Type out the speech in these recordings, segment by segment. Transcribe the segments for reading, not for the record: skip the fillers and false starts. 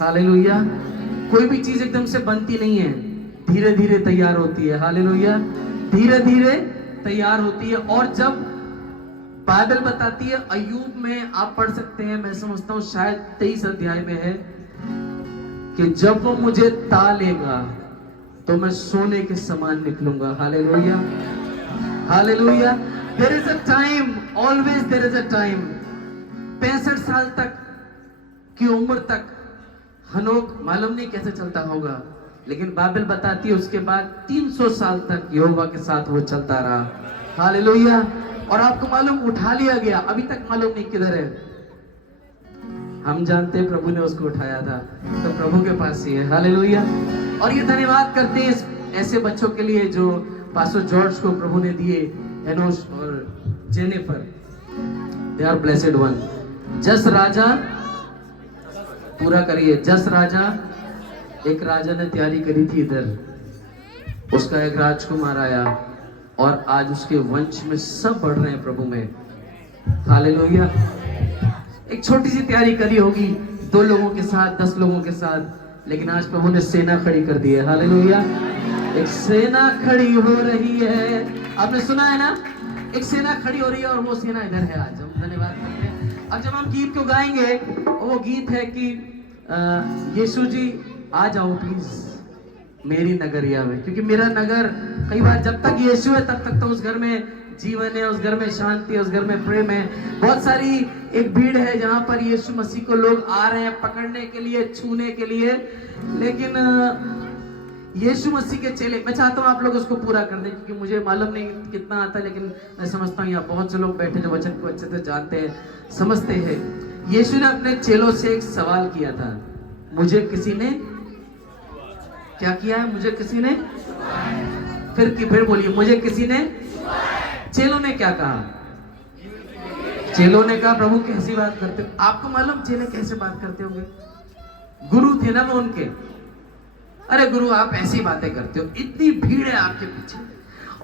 Hallelujah. कोई भी चीज एकदम से बनती नहीं है, धीरे धीरे तैयार होती है। हालेलुया, धीरे धीरे तैयार होती है। और जब बाइबल बताती है, अय्यूब में आप पढ़ सकते हैं, मैं समझता हूं शायद 23 अध्याय में है कि जब वो मुझे ता लेगा तो मैं सोने के समान निकलूंगा। Hallelujah, hallelujah. There is a time, always there is a time. 65 साल तक की उम्र तक हनोक मालूम नहीं कैसे चलता होगा, लेकिन बाइबल बताती है उसके बाद 300 साल तक यहोवा के साथ वो चलता रहा। हालेलुया। और आपको मालूम उठा लिया गया, अभी तक मालूम नहीं किधर है। हम जानते हैं प्रभु ने उसको उठाया था, तो प्रभु के पास ही है। हालेलुया। और ये धन्यवाद करते हैं ऐसे बच्चों के लिए जो पास्टर जॉर्ज को प्रभु ने दिए, एनोश और Jennifer. They are blessed one. जस राजा, पूरा करिए। जस राजा, एक राजा ने तैयारी करी थी इधर, उसका एक राजकुमार आया और आज उसके वंश में सब बढ़ रहे हैं प्रभु में। हालेलुया। एक छोटी सी तैयारी करी होगी 2 लोगों के साथ, 10 लोगों के साथ, लेकिन आज प्रभु ने सेना खड़ी कर दी है। हालेलुया। एक सेना खड़ी हो रही है, आपने सुना है ना, एक सेना खड़ी हो रही है और वो सेना इधर है। आज हम धन्यवाद करते हैं। अब जब हम गीत को गाएंगे, वो गीत है कि यीशु जी आ जाओ प्लीज मेरी नगरिया में, क्योंकि मेरा नगर, कई बार जब तक यीशु है तब तक तो उस घर में जीवन है, उस घर में शांति है, उस घर में प्रेम है। बहुत सारी एक भीड़ है जहां पर यीशु मसीह को लोग आ रहे हैं पकड़ने के लिए, छूने के लिए, लेकिन यीशु मसीह के चेले, मैं चाहता हूं आप लोग उसको पूरा कर दें, क्योंकि मुझे मालूम नहीं कितना आता, लेकिन मैं समझता हूं यहाँ बहुत से लोग बैठे जो वचन को अच्छे से जानते हैं, समझते हैं। यीशु ने अपने चेलों से एक सवाल किया था, मुझे किसी ने क्या किया है? मुझे किसी ने, फिर बोलिए, मुझे किसी ने। चेलों ने क्या कहा? चेलों ने कहा प्रभु कैसी बात करते हो। आपको मालूम चेले कैसे बात करते होंगे? गुरु थे ना वो उनके। अरे गुरु आप ऐसी बातें करते हो, इतनी भीड़ है आपके पीछे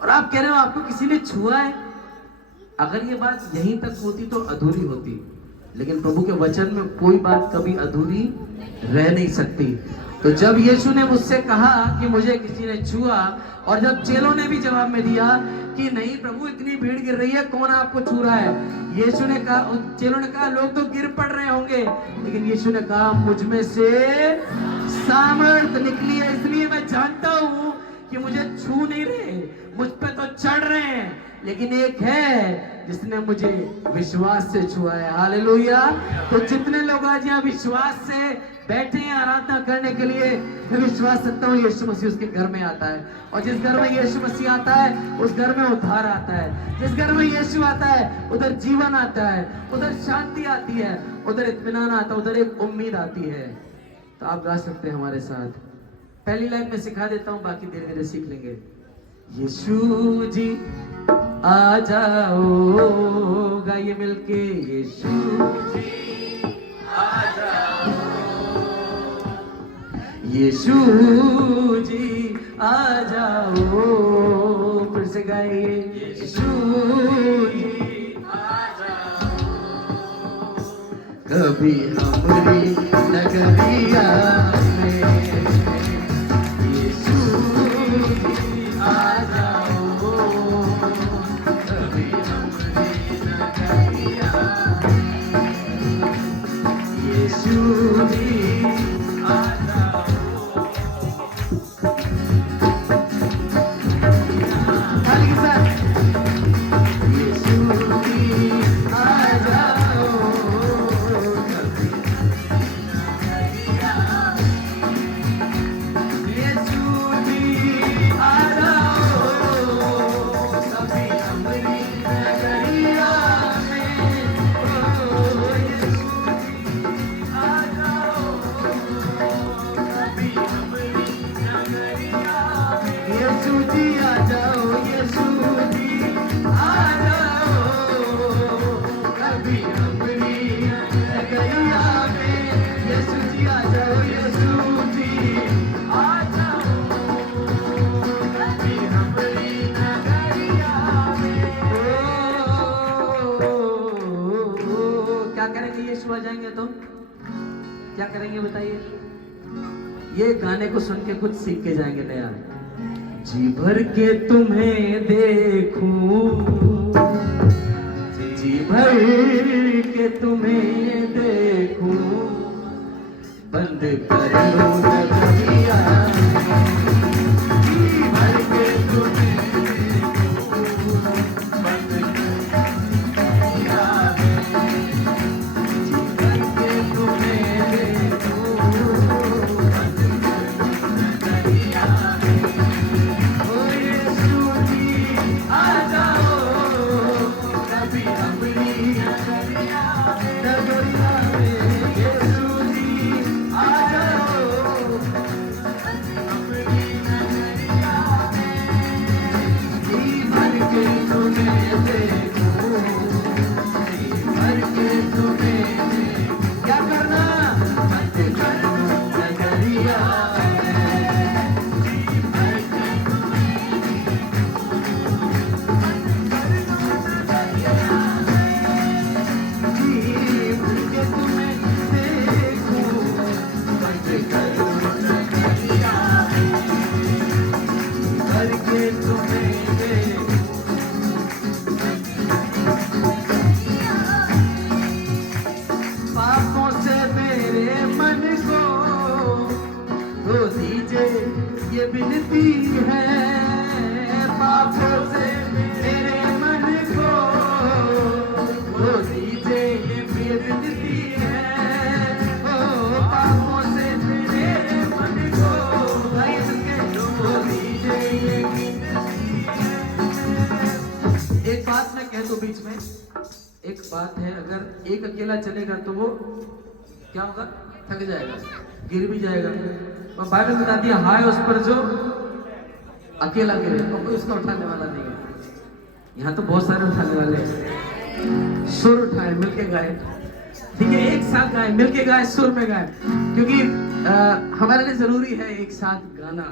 और आप कह रहे हो आपको किसी ने छुआ है। अगर ये बात यहीं तक होती तो अधूरी होती, लेकिन प्रभु के वचन में कोई बात कभी अधूरी रह नहीं सकती। तो जब यीशु ने मुझसे कहा कि मुझे किसी ने छुआ, और जब चेलों ने भी जवाब में दिया कि नहीं प्रभु इतनी भीड़ गिर रही है, कौन आपको छू रहा है? यीशु ने कहा, चेलों ने कहा लोग तो गिर पड़ रहे होंगे, लेकिन यीशु ने कहा मुझ में से सामर्थ निकली है, इसलिए मैं जानता हूं कि मुझे छू नहीं रहे, मुझ पे तो चढ़ रहे हैं, लेकिन एक है जिसने मुझे विश्वास से छुआ है। हालेलुया। तो जितने लोग आज यहाँ विश्वास से बैठे हैं आराधना करने के लिए, मैं विश्वास करता हूँ यीशु मसीह उसके घर में आता है, और जिस घर में यीशु मसीह आता है उस घर में उद्धार आता है। जिस घर में यीशु आता है उधर जीवन आता है, उधर शांति आती है, उधर इत्मीनान आता है, उधर एक उम्मीद आती है। तो आप गा सकते हैं हमारे साथ। पहली लाइन में सिखा देता हूँ, बाकी धीरे धीरे सीख लेंगे। यीशु जी आ जाओ, गाइए मिलके, यीशु जी आ जाओ, यीशु जी आ जाओ, फिर से गाइए, यीशु जी आ जाओ, कभी हमारी नगरिया में, यीशु जी आ जाओ, कभी हमारी नगरिया, यीशु जी आ जाओ। करेंगे बताइए? ये गाने को सुन के कुछ सीख के जाएंगे नया। जी भर के तुम्हें देखूं, जी भर के तुम्हें देखूं, बंद कर लो नजरिया। जी भर के तुम्हें देखूं, बंद कर लो नजरिया। जी भर के तुम्हें देखूं, बंद कर लो नजरिया। ओ यीशु जी आ जाओ, कभी अपनी नजरिया में। यीशु जी आ जाओ, अपनी नजरिया में। जी भर के तुम्हें देखूं, जी भर के तुम्हें देखूं। क्या करना? बंद कर दो नजरिया में। जी भर के तुम्हें देखूं, बंद कर दो नजरिया में। जी भर के तुम्हें देखूं, बंद कर दो नजरिया में। भर के तुम्हें देखूं। पापों से मेरे मन को धो दीजिए, ये विनती है। पापों से मेरे मन को धो दीजिए, ये विनती है। ओ पापों से मेरे मन को गाइए सुनके, धो दीजिए, ये विनती है। एक बात मैं कह दूं बीच में, एक बात है, अगर एक अकेला चलेगा तो वो क्या होगा? थक जाएगा, गिर भी जाएगा। और बाइबल बताती है, हाय उस पर जो अकेला गिरे, और कोई उसका उठाने वाला नहीं है। यहाँ तो बहुत सारे उठाने वाले हैं। सुर उठाए, मिलके गाए, ठीक है? एक साथ गाए, मिलके गाए, सुर में गाए, क्योंकि हमारे लिए जरूरी है एक साथ गाना।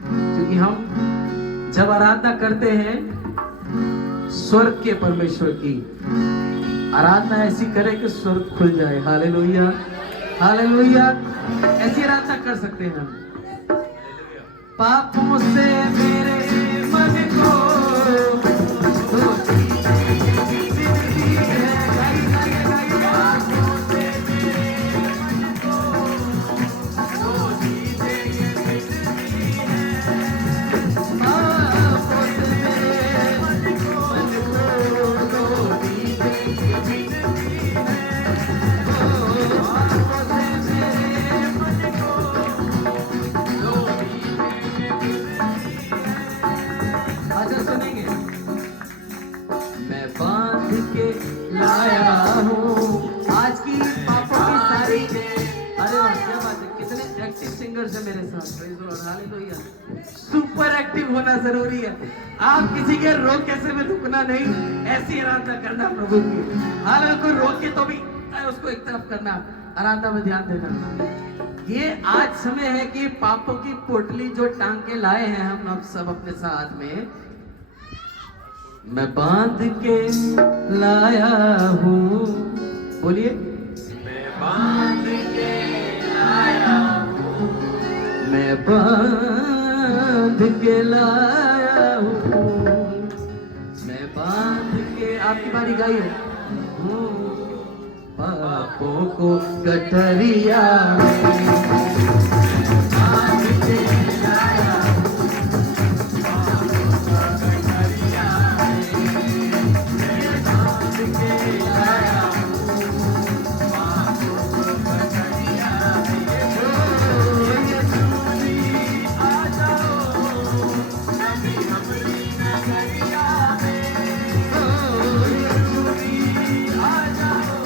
क्योंकि हम जब आराधना करते हैं स्वर्ग के परमेश्वर की, आराधना ऐसी करें कि स्वर्ग खुल जाए। Hallelujah, hallelujah. ऐसी आराधना कर सकते हैं हम। पापों से मेरे मन को धो दीजिए, गाइए, गाइए, गाइए। पापों से मेरे मन को धो दीजिए, ये विनती है। पापों से मेरे मन को धो दीजिए, ये विनती है। पापों से मेरे मन को धो दीजिए, ये विनती है। अच्छा सुनेंगे, मैं बांध के लाया हूँ आज की पापों की सारी। अरे वाह, क्या बात है, कितने एक्टिव सिंगर्स हैं मेरे साथ। Praise the Lord, hallelujah. Super active होना जरूरी है। आप किसी के रोके से भी रुकना नहीं, ऐसी आराधना करना प्रभु की। हालांकि कोई रोके तो भी उसको एक तरफ करना, आराधना में ध्यान देना। ये आज समय है कि पापों की पोटली जो टांग के लाए हैं हम अब सब अपने साथ में, मैं बांध के लाया हूँ। बोलिए, मैं बांध के लाया हूँ, मैं बांध के लाया हूँ, मैं बांध के। आपकी बारी गाइए। पापों को कटरिया में बांध के लाया हूँ, पापों को कटरिया में बांध के लाया हूँ, पापों को कटरिया में। ओ यीशु जी आ जाओ, कभी अपनी नजरिया में। ओ यीशु जी आ जाओ,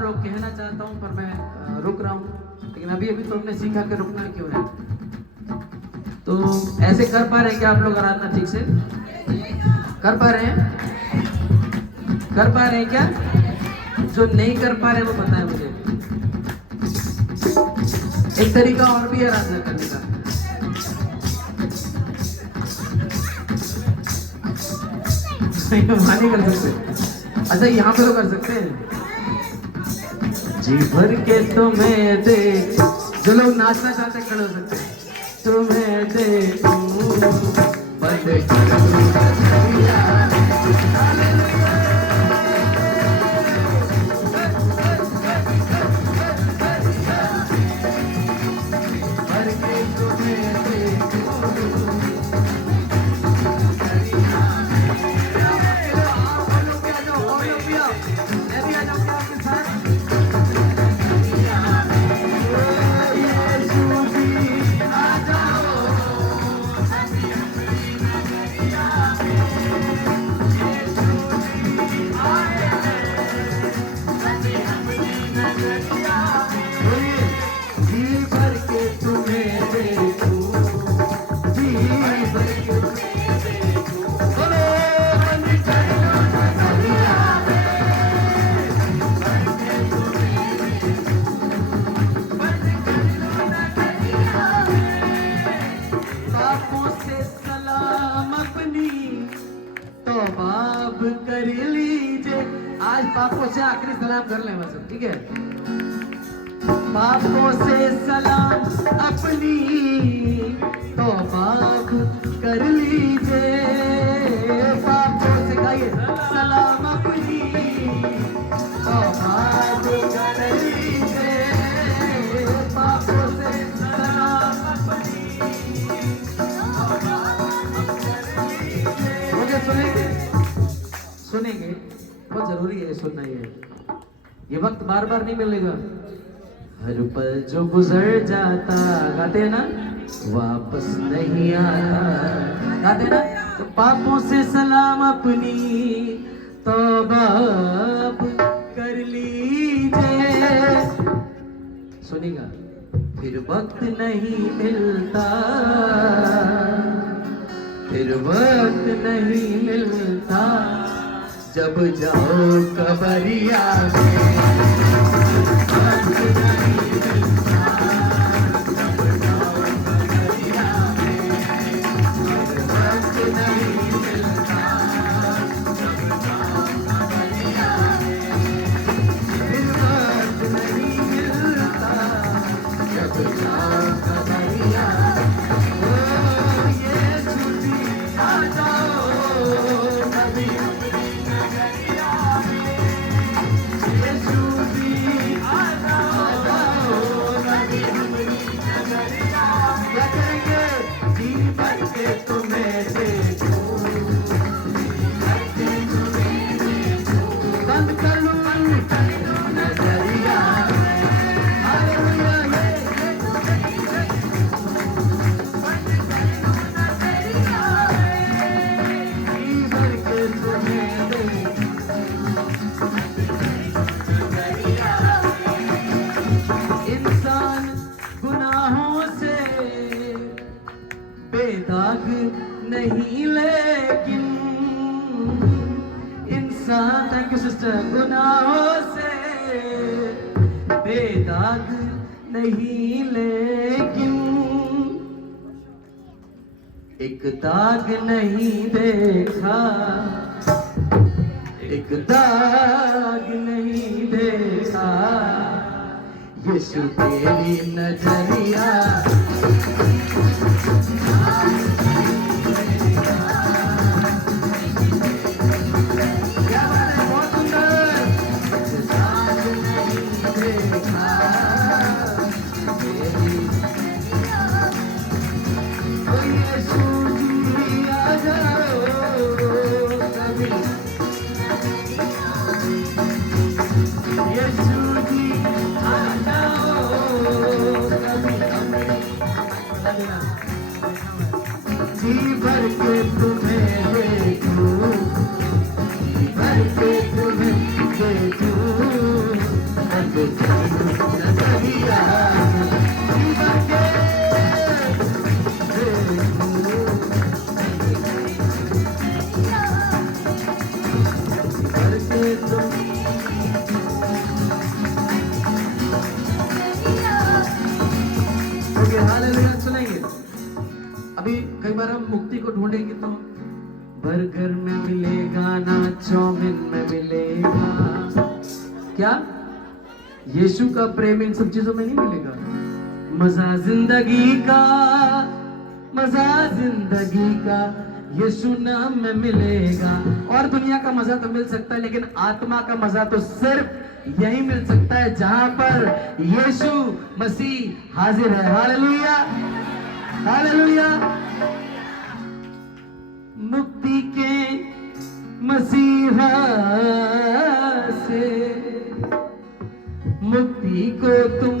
कहना चाहता हूँ पर मैं रुक रहा हूँ, लेकिन अभी अभी तो हमने सीखा कि रुकना क्यों है। तो ऐसे कर पा रहे हैं क्या आप लोग आराधना ठीक से? कर पा रहे हैं? कर पा रहे हैं क्या? जो नहीं कर पा रहे वो बताएं मुझे। एक तरीका और भी है आराधना करने का। नहीं कर सकते। अच्छा यहाँ पे तो कर सकते हैं। जी भर के तुम्हें देख, जो लोग नाचना चाहते हैं खड़े हो सकते हैं। तुम्हें देखूं बंद कर दूं नजरिया, भर के तुम्हें देखूं कर लीजिए। आज पापों से आखिरी सलाम कर लें बस, ठीक है? पापों से सलाम अपनी तौबा कर लीजिए। पापों से गाइए सलाम अपनी तौबा कर लीजिए। पापों से सलाम अपनी तौबा कर लीजिए। मुझे सुनेंगे? सुनेंगे, बहुत जरूरी है सुनना। ये वक्त बार बार नहीं मिलेगा। हर पल जो गुजर जाता, गाते हैं ना, वापस नहीं आता, गाते हैं ना। तो पापों से सलाम अपनी तौबा कर लीजिए। सुनिएगा, फिर वक्त नहीं मिलता, फिर वक्त नहीं मिलता, जब जाओ कबरिया में। बेदाग नहीं लेकिन इंसान, थैंक यू सिस्टर, गुनाहों से बेदाग नहीं लेकिन एक दाग नहीं देखा, एक दाग नहीं देखा, यीशु तेरी नजरिया। जी भर के तुम्हें देखूं, जी भर के तुम्हें देखूं, नजरिया हालेलुया सुनेंगे। अभी कई बार हम मुक्ति को ढूंढेंगे तो बर्गर में मिलेगा ना चाउमीन में मिलेगा, क्या यीशु का प्रेम इन सब चीजों में नहीं मिलेगा। मजा जिंदगी का, मजा जिंदगी का यीशु नाम में मिलेगा। और दुनिया का मजा तो मिल सकता है, लेकिन आत्मा का मजा तो सिर्फ यही मिल सकता है जहां पर यीशु मसीह हाजिर है। Hallelujah hallelujah. मुक्ति के मसीहा से मुक्ति को तुम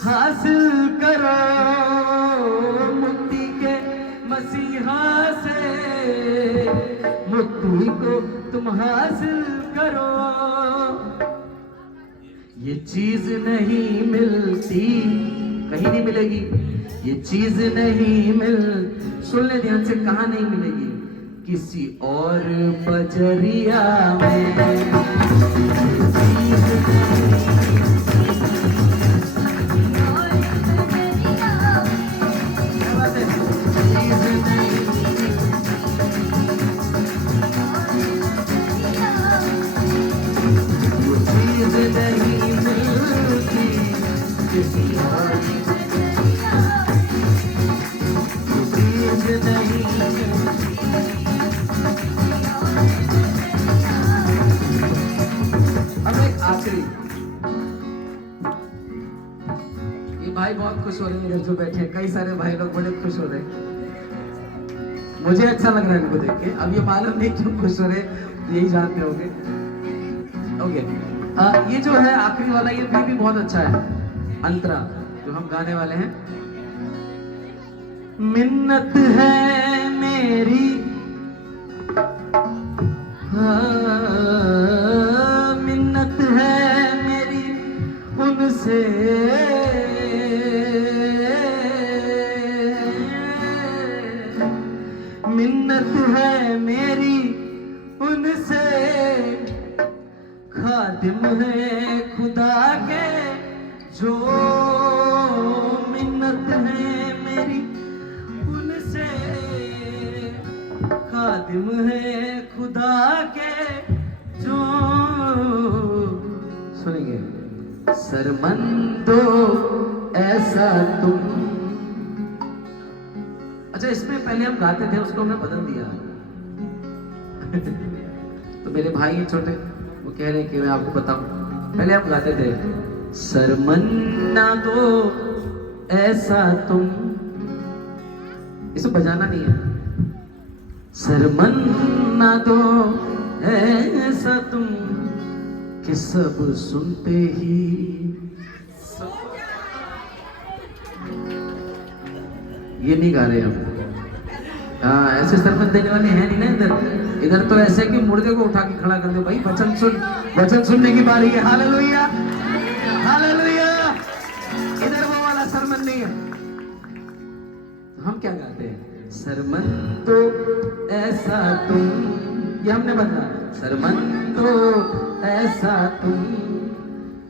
हासिल करो, मुक्ति के मसीहा से मुक्ति को तुम हासिल करो। ये चीज नहीं मिलती, कहीं नहीं मिलेगी, ये चीज नहीं मिल, सुन ले ध्यान से, कहां नहीं मिलेगी, किसी और बजरिया में। भाई बहुत खुश हो रहे हैं इधर जो बैठे हैं, कई सारे भाई लोग बड़े खुश हो रहे हैं, मुझे अच्छा लग रहा है इनको देख के। अब ये मालूम नहीं क्यों खुश हो रहे, यही जानते होंगे। ओके, ये जो है आखिरी वाला, ये भी बहुत अच्छा है, अंतरा जो हम गाने वाले हैं। मिन्नत है मेरी, मिन्नत है मेरी उनसे, मिन्नत है मेरी उनसे, खादिम है खुदा के जो, मिन्नत है मेरी उनसे, खादिम है खुदा के जो। सुनेंगे, सरमंदो ऐसा तुम। अच्छा, इसमें पहले हम गाते थे, उसको हमने बदल दिया। तो मेरे भाई हैं छोटे, वो कह रहे हैं कि मैं आपको बताऊं, पहले हम गाते थे, सरमन्ना दो ऐसा तुम, इसे बजाना नहीं है, सरमन्ना दो ऐसा तुम कि सब सुनते ही ये नहीं गा रहे हम। हाँ, ऐसे सरपंच देने वाले हैं नहीं ना इधर। इधर तो ऐसे कि मुर्दे को उठा के खड़ा कर दो, भाई वचन सुन, वचन सुनने की बारी है। Hallelujah hallelujah. इधर वो वाला सरमन नहीं है। तो हम क्या गाते हैं, सरमन तो ऐसा तुम, ये हमने बदला, सरमन तो ऐसा तुम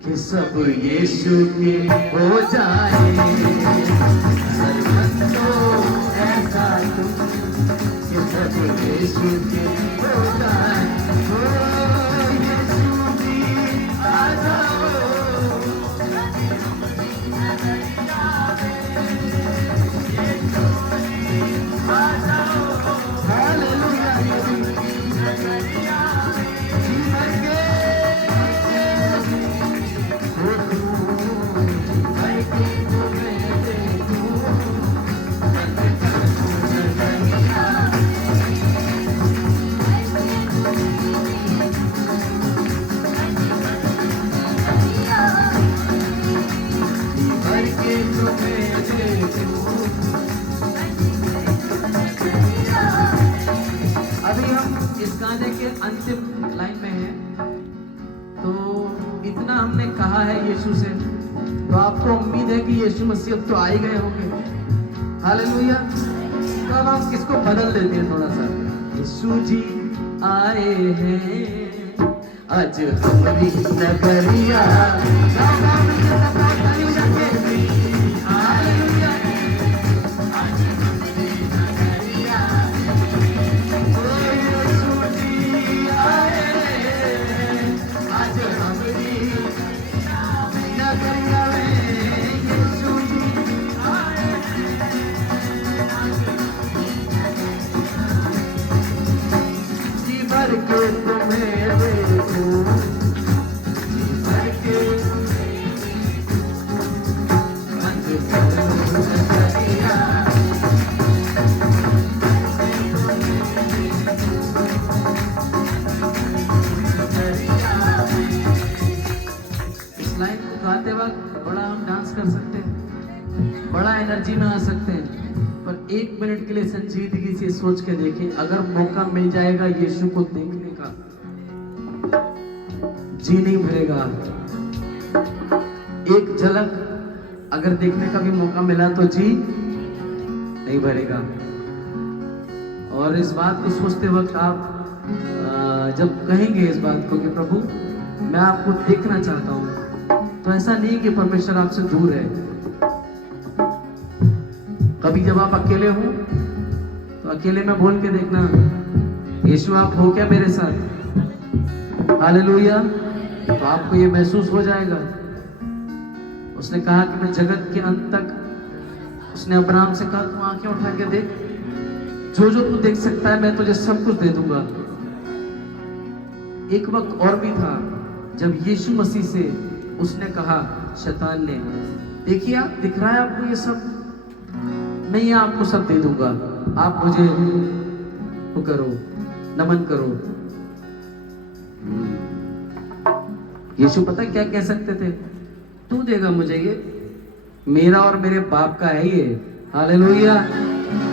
कि सब यीशु के हो जाए, सरमन तो ऐसा तुम कि सब यीशु के हो जाए, ओ यीशु भी आ जाओ, आ जाओ, हालेलुया, अभी हम इस गाने के अंतिम लाइन में हैं, तो इतना हमने कहा है यीशु से, तो आपको उम्मीद है कि यीशु मसीह अब तो आ ही गए होंगे। हालेलुया। तो अब आप किसको बदल देते हैं थोड़ा सा, यीशु जी आए हैं आज हमारी नगरिया। हालेलुया। बड़ा हम डांस कर सकते हैं, बड़ा एनर्जी में आ सकते हैं, पर एक मिनट के लिए संजीदगी से सोच के देखें, अगर मौका मिल जाएगा यीशु को देखने का, जी नहीं भरेगा। एक झलक अगर देखने का भी मौका मिला तो जी नहीं भरेगा। और इस बात को सोचते वक्त आप जब कहेंगे इस बात को कि प्रभु मैं आपको देखना चाहता हूं, तो ऐसा नहीं कि परमेश्वर आपसे दूर है। कभी जब आप अकेले हो तो अकेले में बोल के देखना, यीशु आप हो क्या मेरे साथ? हालेलुया। तो आपको ये महसूस हो जाएगा। उसने कहा कि मैं जगत के अंत तक, उसने अब्राहम से कहा तू आंखें उठा के देख, जो जो तू देख सकता है मैं तुझे सब कुछ दे दूंगा। एक वक्त और भी था जब यीशु मसीह से उसने कहा, शैतान ने, देखिए आप दिख रहा है आपको ये सब, मैं ये आपको सब दे दूंगा, आप मुझे वो करो, नमन करो। यीशु पता क्या कह सकते थे? तू देगा मुझे ये, मेरा और मेरे बाप का है ये। हालेलुया।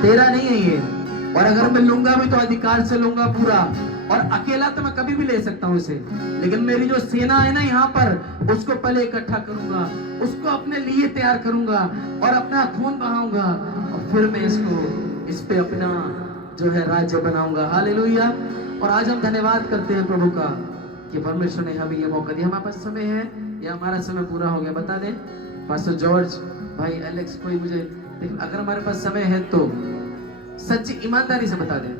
तेरा नहीं है ये, और अगर मैं लूंगा भी तो अधिकार से लूंगा पूरा, और अकेला तो मैं कभी भी ले सकता हूं इसे, लेकिन मेरी जो सेना है ना यहाँ पर, उसको पहले इकट्ठा करूंगा, उसको अपने लिए तैयार करूंगा और अपना खून बहाऊंगा, और फिर मैं इस पे अपना जो है राज्य बनाऊंगा। हालेलुया। और आज हम धन्यवाद करते हैं प्रभु का कि परमेश्वर ने हमें ये मौका दिया। हमारे पास समय है या हमारा समय पूरा हो गया? बता दें पास्टर जॉर्ज, भाई एलेक्स, कोई मुझे, लेकिन अगर हमारे पास समय है तो सच्ची ईमानदारी से बता दें।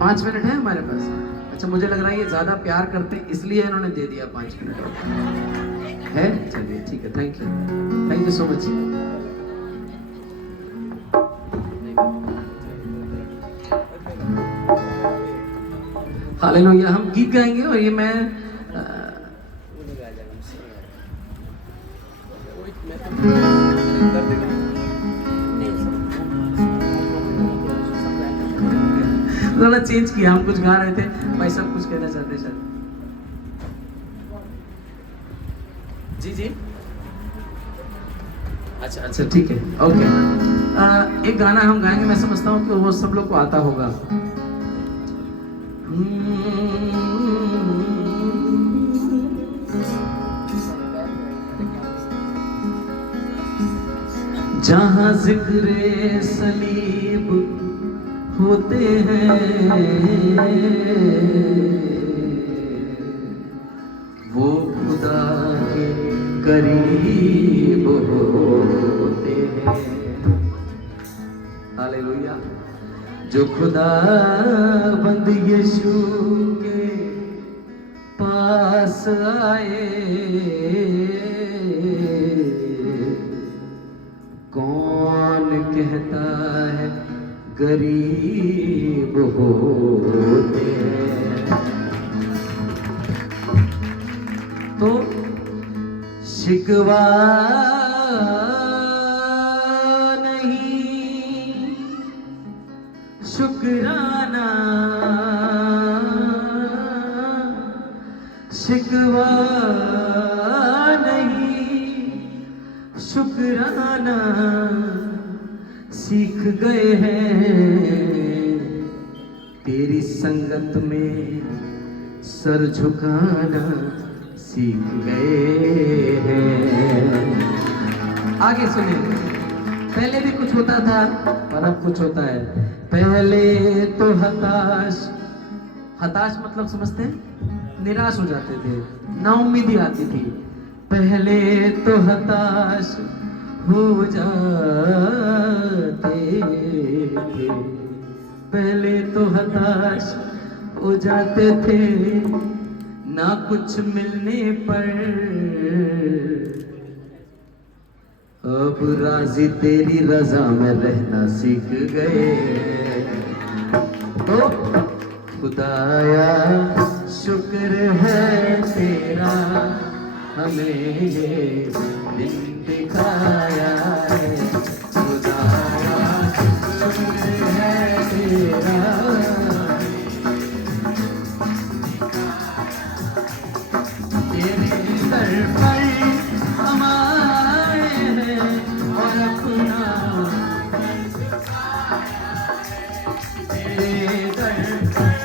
5 मिनट है हमारे पास? अच्छा, मुझे लग रहा है ये ज्यादा प्यार करते हैं इसलिए इन्होंने दे दिया 5 मिनट है। चलिए ठीक है, thank you so much. Hallelujah. हम गीत गाएंगे और ये मैं थोड़ा चेंज किया, हम कुछ गा रहे थे, भाई सब कुछ कहना चाहते हैं शायद। जी अच्छा ठीक है, ओके। एक गाना हम गाएंगे, मैं समझता हूँ कि वो सब लोग को आता होगा। जहाँ जिक्रे सलीब होते हैं वो खुदा के करीब होते हैं। हालेलुया। जो खुदा बंद यीशु के पास आए, कौन कहता है गरीब होते हैं? तो शिकवा नहीं, शुक्राना, शिकवा नहीं, शुक्राना सीख गए हैं, तेरी संगत में सर झुकाना सीख गए हैं। आगे सुनिए, पहले भी कुछ होता था और अब कुछ होता है। पहले तो हताश मतलब समझते हैं, निराश हो जाते थे, नाउम्मीदी आती थी। पहले तो हताश हो जाते थे, पहले तो हताश हो जाते थे, ना कुछ मिलने पर अब राजी तेरी रजा में रहना सीख गए। तो खुदाया शुक्र है तेरा, हमें ये दिन दिखाया है। खुदाया शुक्र है तेरा, तेरे दर पर हम आए हैं और अपना तेरे दर पर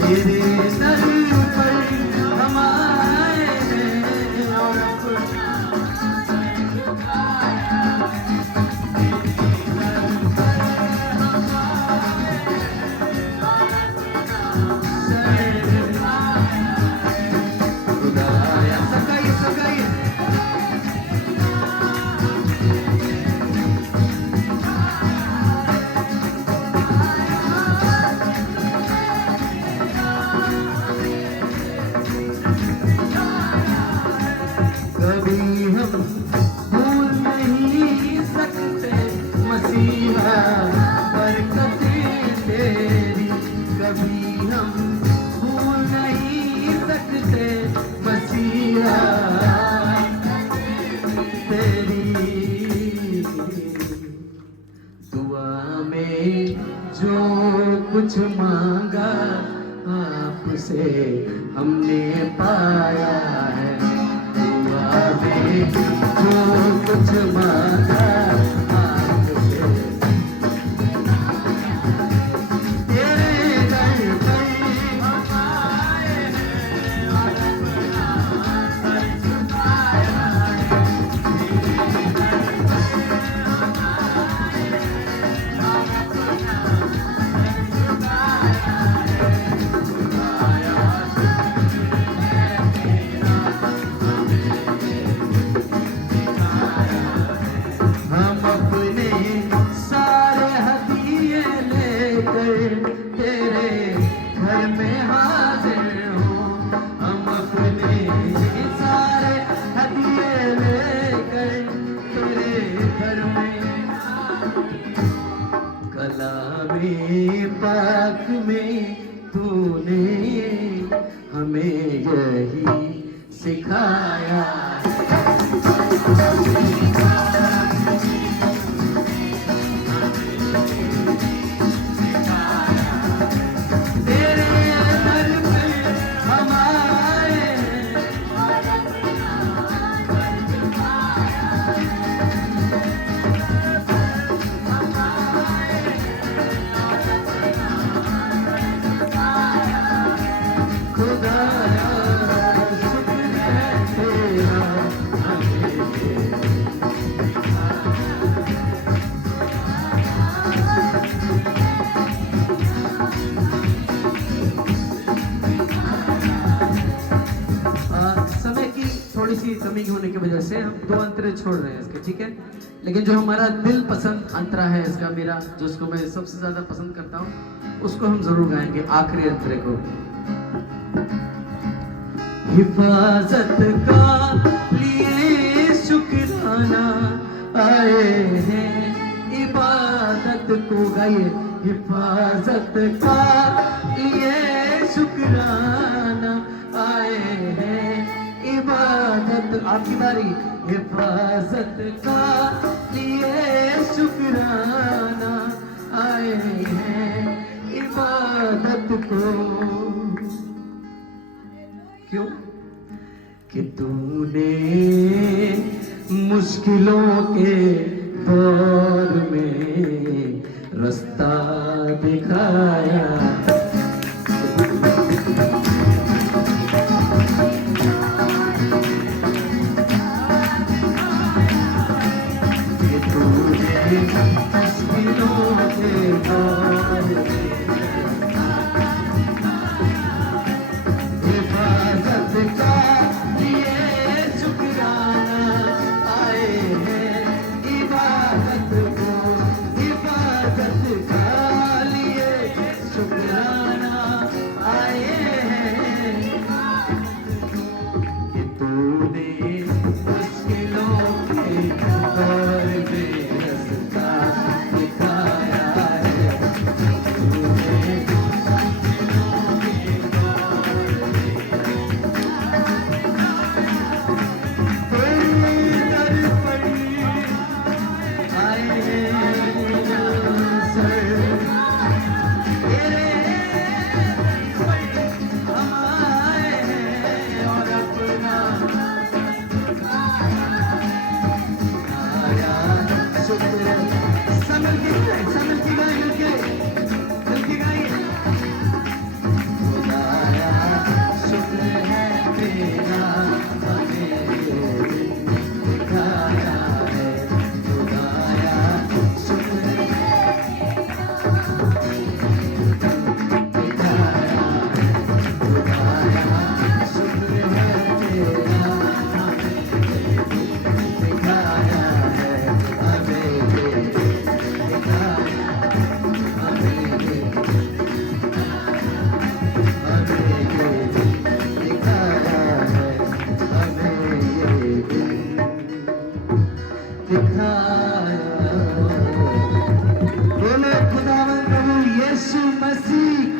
तेरे दर पर हम आए हैं और अपना खुदाया सगाई सगाई कभी हम भूल नहीं सकते मसीहा बरकतें तेरी, कभी हम भूल नहीं सकते मसीहा तेरी। दुआ में जो कुछ मांगा आपसे हमने पाया है, जो कुछ मांगा आपसे तेरे दर पर हम आए हैं और अपना सर झुकाया है। तेरे दर पर हम आए हैं और अपना सर झुकाया है। खुदाया शुक्र है तेरा, हम अपने सारे हदिये लेकर तेरे घर में हाजिर हो। हम अपने सारे हदिये लेकर तेरे घर में, कलामे पाक में तूने हमें यही सिखाया। थोड़ी सी कमी होने की वजह से हम दो अंतरे छोड़ रहे हैं इसके, ठीक है। लेकिन जो हमारा दिल पसंद अंतरा है इसका, मेरा जो उसको मैं सबसे ज्यादा पसंद करता हूँ, उसको हम जरूर गाएंगे आखिरी अंतरे को। हिफाजत का लिए शुक्राना आए हैं, इबादत को गाइए। हिफाजत का लिए शुक्राना आए हैं, इबादत आपकी बारी। हिफाजत का लिए शुक्राना आए हैं इबादत को। क्यों? कि तूने मुश्किलों के दौर में रास्ता दिखाया। बोले खुदावंद प्रभु यीशु मसीह